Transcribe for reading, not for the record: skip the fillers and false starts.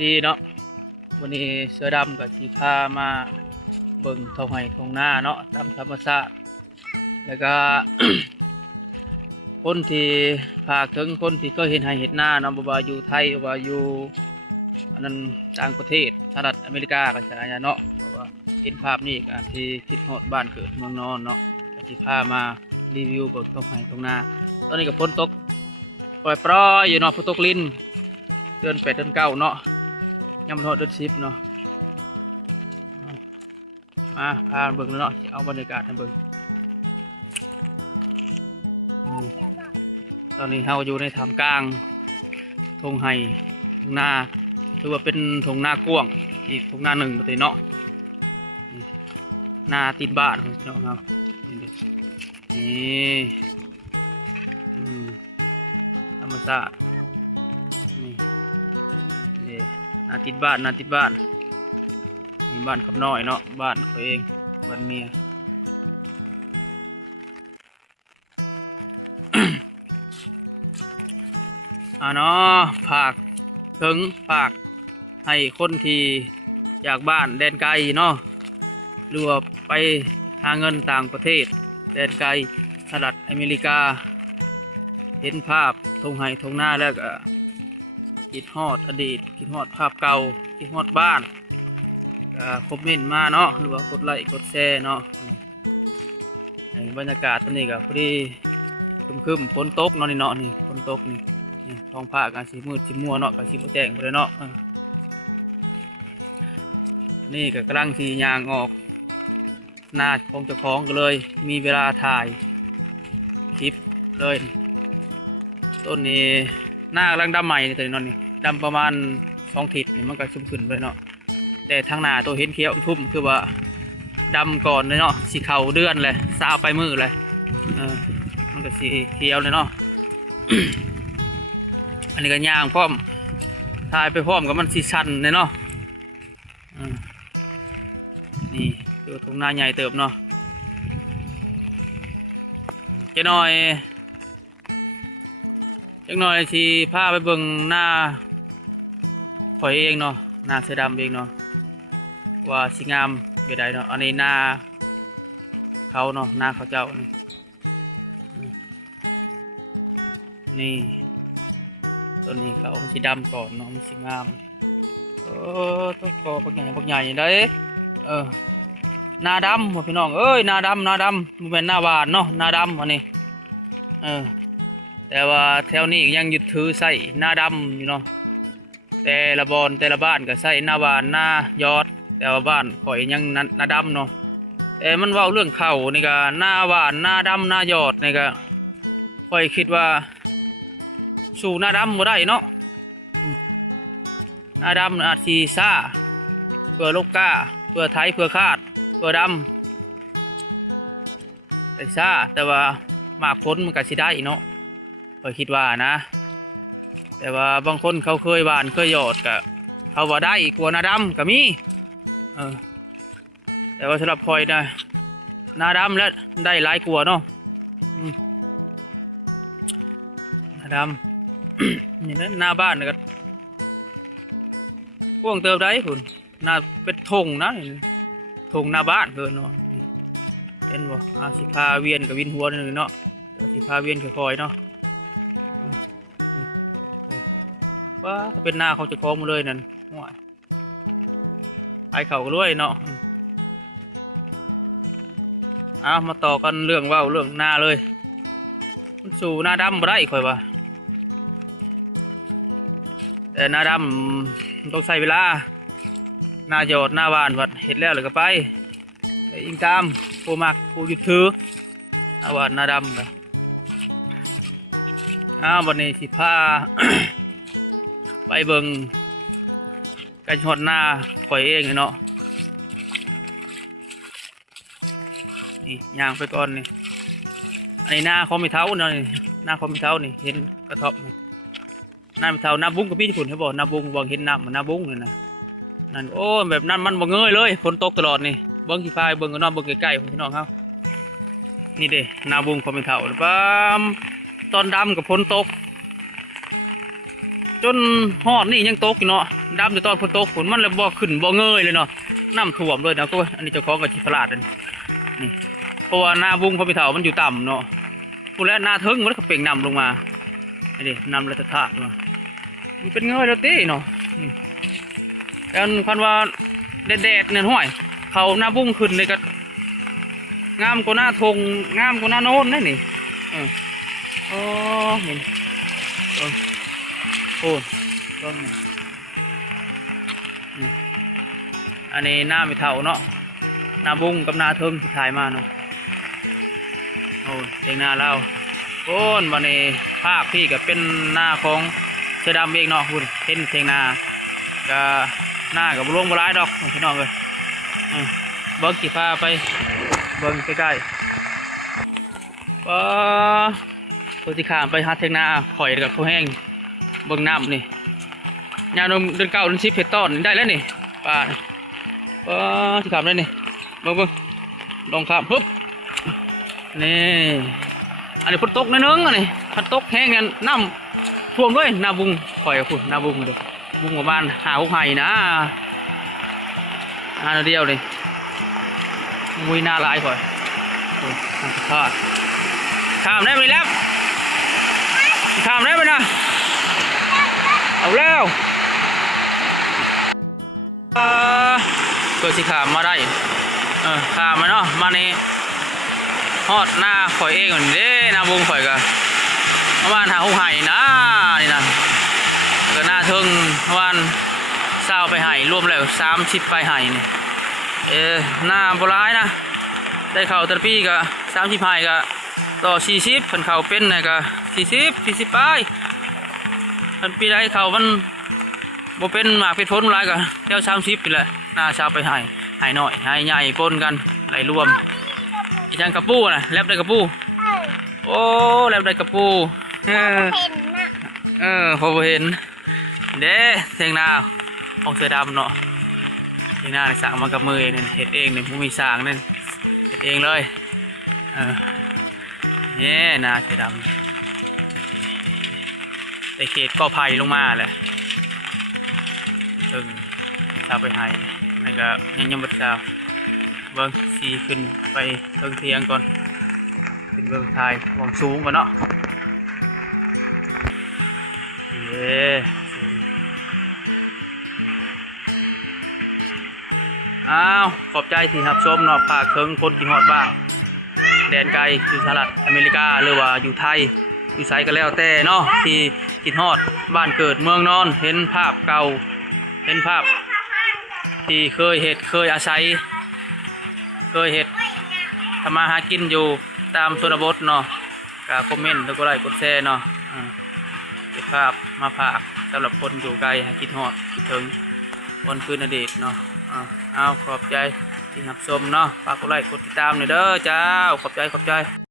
ดีเนาะวันนี้เสือดำกับสีพามาเบิ่งทงไห้ทงหน้าเนาะตามธรรมชาติแล้วก็ คนที่พาถึงคนที่ก็เห็นไห้เห็นหน้าเนาะบ่ว่าอยู่ไทยบ่ว่าอยู่อันนั้นต่างประเทศสหรัฐอเมริกาก็ใช่เนาะเพราะว่าเห็นภาพนี้ก็ที่คิดฮอดบ้านเกิดเมืองนอนเนาะก็สิพามารีวิวเบิ่งทงไห้ทงหน้าตอนนี้ก็ฝนตกปล่อยๆอยู่เนาะฝนตกลิ้นเดือน8เดือน9เนาะยังบ่ฮอดเดือน10เนาะมาพาเบิ่งเนาะเอาบรรยากาศให้เบิ่งตอนนี้เราอยู่ในท่ามกลางทงไห้ทงนาถือว่าเป็นทงนากว้างอีกทงนาหนึ่งเลยเนาะนาติดบ้านของพี่น้องเรานี่ธรรมชาตินี่นาติดบ้านนาติดบ้านมีบ้านคำน้อยเนาะบ้านเขาเองบ้านเมีย เนาะฝากถึงฝากให้คนที่อยากบ้านแดนไกลเนาะหรือว่าไปหาเงินต่างประเทศแดนไกลสหรัฐอเมริกาเห็นภาพทงไห้ทงหน้าแล้วก็คิดฮอดอดีตคิดฮอดภาพเก่าคิดฮอดบ้านคอมเมนต์มาเนาะหรือว่ากดไลค์กดแชร์เนาะบรรยากาศตอนนี้ก็พอดีครึมฝนตกเนาะนี่เนาะนี่ฝนตกนี่ท้องผ้ากันสีมืดสีมัวเนาะกับสีแจ้งไปเลยเนาะนี่ก็กำลังสียางออกหน้าของเจ้าของก็เลยมีเวลาถ่ายคลิปเลยต้นนี้หน้ากำลังดำใหม่ตัวนี้นอนนี่ดำประมาณ2 ทิศนี่มันก็ชุ่มขึ้นเลยเนาะแต่ทางหน้าตัวเห็นเขียวทุ่มคือว่าดำก่อนเลยเนาะสีเข่าเดือนเลยสาวไปมือเลยมันก็สีเขียวเลยเนาะ อันนี้ก็ย่างพร้อมถ่ายไปพร้อมกับมันสีชันเลยเนาะนี่ดูทุ่งนาใหญ่เติบเนาะเจ้าน้อยที่พาไปเบิ่งหน้าข่อยเองเนาะหน้าเสือดำเองเนาะว่าสีงามเบ็ดใดเนาะอันนี้หน้าเขาเนาะหน้าเขาเจ้านี่ต้นนี้เขาสีดำก่อนเนาะมันสีงามต้นกอบักใหญ่ได้นาดำพี่น้องเอ้ยนาดำมันเป็นหน้าหวานเนาะนาดำอันนี้แต่ว่าแถวนี้ยังยึดถือใส่นาดำอยู่เนาะแต่ละบอนแต่ละบ้านก็ใส่หน้าหวานหน้ายอดแต่ว่าบ้านข่อยยังนาดำเนาะแต่มันเว้าเรื่องเข่านี่ก็หน้าหวานหน้าดำหน้ายอดนี่ก็ข่อยคิดว่าสู่หน้าดำบ่ได้เนาะหน้าดำอาจสีซ่าเพื่อลูกก้าเพื่อไทยเพื่อคาดเพื่อดำแต่ซ่าแต่ว่าหมากพ้นมันก็สิได้เนาะข่อยคิดว่านะแต่ว่าบางคนเขาเคยหวานเคยหยอดก็เขาว่าได้กว่าหน้าดำก็มีแต่ว่าสำหรับข่อยนะหน้าดำแล้วได้หลายกว่าเนาะหน้าดำนี่นะหน้าบ้านก็พวงเติมได้คุณหน้าเป็นธงนะธงหน้าบ้านเกินเนาะเห็นบ่สิพาเวียนกับวินหัวนึงเนาะสิพาเวียนค่อยๆเนาะว่าเป็นหน้าเขาจะคล้องมาเลยนั่นห่วยไอเข่าก็ด้วยเนาะมาต่อกันเรื่องเรื่องหน้าเลยมันสู่หน้าดำมาได้ค่อยว่าแต่หน้าดำต้องใส่เวลาหน้าหยอดหน้าหวานวัดเห็ดแล้วเลยก็ไปอิงตามโคมักโคยุดถือหน้าหวานหน้าดำกันวันนี้สิพา ไปเบิ่งการหดหน้าข่อยเองเนาะนี่ย่างไปก่อนนี่อันนี้หน้าเขาไม่เท้าเนาะหน้าเขาไม่เท้านี่เห็นกระทบหน้าไม่เท้าหน้าบุ้งกับพี่ที่คุณเขาบอกหน้าบุ้งบางเห็นน้ำมันหน้าบุ้งเลยนะนั่นโอ้แบบนั้นมันบ่เงยเลยฝนตกตลอดนี่เบิ้งขี้พายเบิ้งก็นอนเบิ้งใกล้ๆของพี่น้องเขานี่เด้หน้าบุ้งเขาไม่เท้าปั๊มตอนดำกับฝนตก จนฮอดนี่ยังตกอยู่เนาะดำอยู่ตอนฝนตกฝนมันเลยบ่ขึ้นบ่เงยเลยเนาะน้ำท่วมด้วยนะก็อันนี้เจ้าของกับชิพลาดนี่เพราะว่าหน้าบุ้งพระพิเถามันอยู่ต่ำเนาะพูดแล้วหน้าทึ่งมันก็เปล่งนำลงมานี่นำเลยตะถากมามันเป็นเงยแล้วตีเนาะแล้วคันว่าแดดเนี่ยห้อยเขาหน้าบุ้งขึ้นเลยก็งามกว่าหน้าทงงามกว่าหน้าโน้นนี่อ๋อเห็นโอ้อันนี้หน้าไม่เท่าเนาะหน้าบุ้งกับหน้าเทิงที่ถ่ายมาเนาะโอ้เทียงหน้าเราโอ้นวันนี้ภาคพี่ก็เป็นหน้าของเสือดำเองเนาะคุณเห็นเทียงหน้าก็หน้ากับลวงบลายดอกพี่น้องเลยเบิ้งกี่ผ้าไปเบิ้งใกล้ๆตัวที่ขามไปหาเทียงหน้าข่อยกับข้าวแห้งเบิ้งน้ำนี่ยาวนมเดือนเก้าเดือน10เห็ดต้นได้แล้วนี่ป่าที่ขามได้นี่เบิ้งลองขามปุ๊บนี่อันนี้ฝนตกนิดนึงอันนี้ฝนตกแห้งเนี่ยน้ำท่วมด้วยนาบุงข่อยกับคุณนาบุงดูบุงประมาณ6 ไห่นะเดียวเลยมุ้ยหน้าลายข่อยข้ามได้ไหมแล้วข้ามได้ไหมนะเอาแล้วเกิดสิขามมาได้ขามมาเนาะมาในฮอดหน้าข่อยเองเหมือนเด้หน้าบุงข่อยก็ประมาณ6 ไห่นะนี่นะก็หน้าทึงประมาณ20ไปไห่รวมแล้ว30ไปไห่นี่หน้าโบราณนะได้เข่าตะปีก็30ไห่ก็ต่อ40พันเข่าเป็นนะก็40ไปพันปีได้เข่ามันโบเป็นหมากเป็นพ้นไรก็เท่า30ไปแหละหน้าชาวไปไห่หน่อยไห่ใหญ่ปนกันไหลรวมอีทางกระปูนะแลบได้กระปูโอ้แลบได้กระปูพอเห็นเด้เทียงนาของเสือดำเนาะเทียงนาสั่งมากับมือเองเห็ดเองเนี่ยมีสั่งเนี่ยเห็ดเองเลยนี่นาเสือดำแต่เขตก็ไผ่ลงมาเลยถึงชาวไปไห่นี่ก็ยังบัดชาวเบิ้งสีขึ้นไปเทิงเทียงก่อนขึ้นเบิ้งไทยมองสูงก่อนเนาะเย้อ้าวขอบใจที่รับชมเนาะฝากถึงคนกินฮอดบ้างแดนไกลอยู่สหรัฐอเมริกาหรือว่าอยู่ไทยอยู่ไซก็แล้วแต่เนาะที่กินฮอดบ้านเกิดเมืองนอนเห็นภาพเก่าเห็นภาพที่เคยเห็ดเคยอาศัยเคยเห็ดทำมาหากินอยู่ตามชนบทเนาะก็คอมเมนต์แล้วก็ไลค์กดแชร์เนาะเก็บภาพมาฝากสำหรับคนอยู่ไกลให้คิดฮอดคิดถึงวันคืนอดีตเนาะเอาขอบใจที่รับชมเนาะฝากกดไลค์กดติดตามหน่อยเด้อเจ้าขอบใจ